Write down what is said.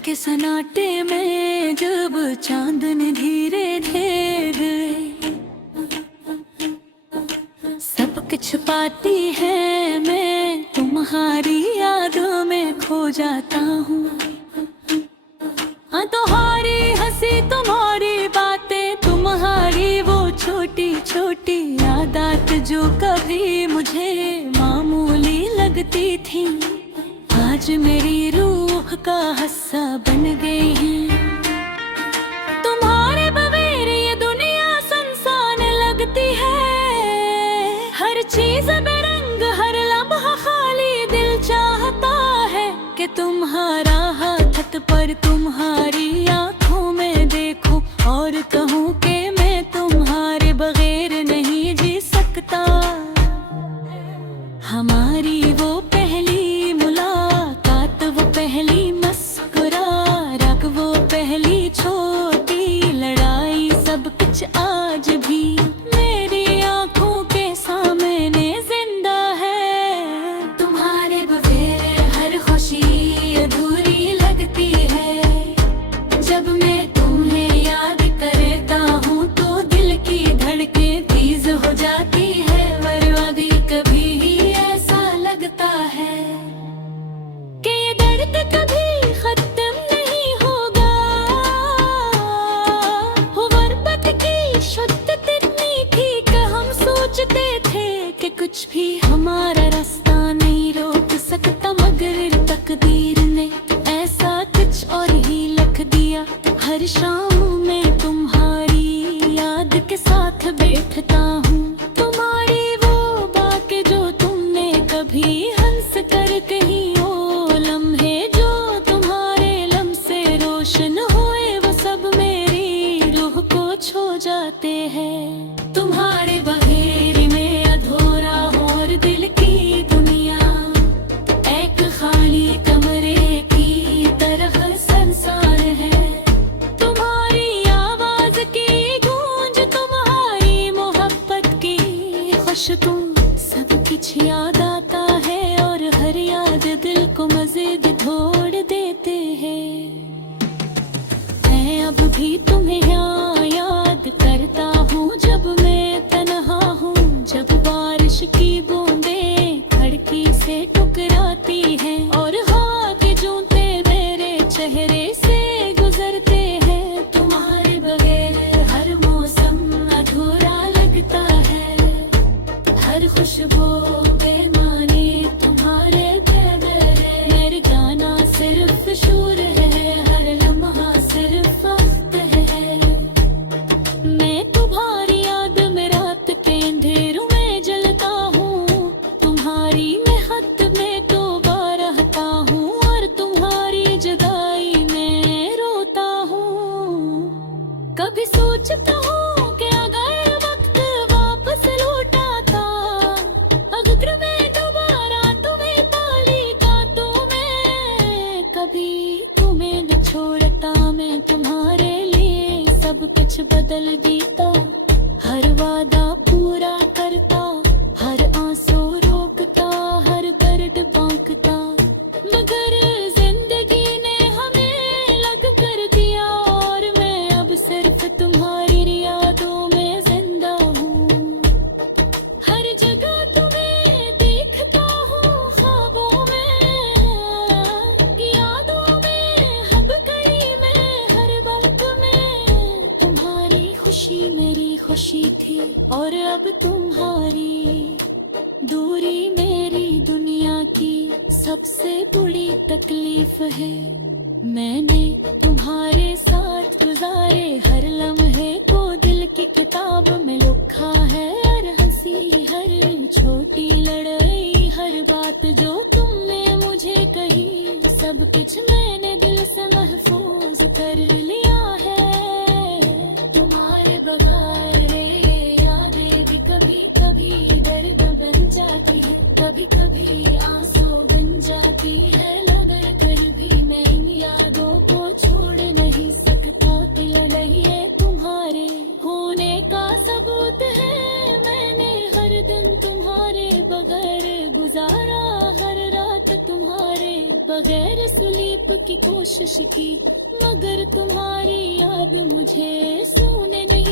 के सन्नाटे में जब चांदनी धीरे धीरे सब कुछ पाती है, मैं तुम्हारी यादों में खो जाता हूँ। हाँ, तुम्हारी हंसी, तुम्हारी बातें, तुम्हारी वो छोटी छोटी यादात जो कभी मुझे मामूली लगती थी, आज मेरी रूह का हिस्सा बन गई है। तुम्हारे बगैर ये दुनिया सुनसान लगती है, हर चीज बेरंग, हर लम्हा खाली, दिल चाहता है कि तुम्हारा हाथ पर तुम्हारी आंखों में देखूं और कहूं कि मैं तुम्हारे बगैर नहीं जी सकता। हमारी वो पहली मुलाकात, वो पहली मुस्कुराहट, वो पहली छोटी लड़ाई, सब कुछ आज भी मेरी आंखों के सामने जिंदा है। तुम्हारे बगैर हर खुशी अधूरी लगती है, जब मैं तुम्हें याद करता हूँ तो दिल की धड़कें तेज हो जाती है, वरना भी कभी ऐसा लगता है कि ये दर्द कभी खत्म नहीं होगा। वो गुर्बत की शुद्दत इतनी थी कि हम सोचते थे कि कुछ भी हमारा रास्ता नहीं रोक सकता, मगर तकदीर ने ऐसा कुछ और ही लिख दिया। हर शाम में तुम्हारी याद के साथ बैठता हूँ, तुम्हारी वो बातें जो तुमने कभी हंस कर कही, वो लम्हे जो तुम्हारे लम से रोशन हुए, वो सब मेरी रूह को छू जाते हैं। तुम्हारे बगैर में अधूरा और दिल की दुनिया एक खाली कमरे की तरह संसार है। तुम्हारी आवाज की गूंज, तुम्हारी मोहब्बत की खुशबू, सब कुछ याद आता है और हर याद दिल को मजीद तोड़ देते हैं। मैं अब भी तुम्हें याद करता हूँ जब मैं तन्हा हूँ, जब बारिश की बूंदें खिड़की से टकराती हैं और हवा के जूते मेरे चेहरे से गुजरते हैं। तुम्हारे बगैर हर मौसम अधूरा लगता है, हर खुशबू बेमानी तुम्हारे बगैर है। मेरे गाना सिर्फ शूर है, हर लम्हा सिर्फ वक्त है। मैं तुम्हारी याद में रात के अंधेरों में जलता हूँ, तुम्हारी मेहनत में तो रहता हूँ और तुम्हारी जुदाई में रोता हूँ। कभी सोचता हूँ कि अगर वक्त वापस लौटा था, अगर मैं दोबारा तुम्हें पाली का, तो मैं कभी तुम्हें न छोड़ता। मैं तुम्हारे लिए सब कुछ बदल देता, हर वादा पूरा करता, हर आंसू रोकता, हर दर्द बांटता, मगर जिंदगी ने हमें अलग कर दिया और मैं अब सिर्फ तुम्हारी यादों में जिंदा हूँ। हर जगह तुम्हें देखता हूँ, ख्वाबों में, यादों में, हब कई में, हर वक्त में। तुम्हारी खुशी मेरी खुशी थी और अब तुम्हारी दूरी मेरी दुनिया की सबसे बड़ी तकलीफ है। मैंने तुम्हारे साथ गुजारे हर लम्हे को दिल की किताब में लिखा है, हर हंसी, हर छोटी लड़ाई, हर बात जो तुमने मुझे कही, सब कुछ मैंने दिल से महफूज कर लिया है। तुम्हारे बगैर ये यादें भी कभी कभी दर्द बन जाती है, कभी कभी आंसू बन जाती है, लगा कर भी मैं इन यादों को छोड़ नहीं सकता। दिल ये तुम्हारे होने का सबूत है, मैंने हर दिन तुम्हारे बगैर गुजारा, हर रात तुम्हारे बगैर सुलीप की कोशिश की, मगर तुम्हारी याद मुझे सोने नहीं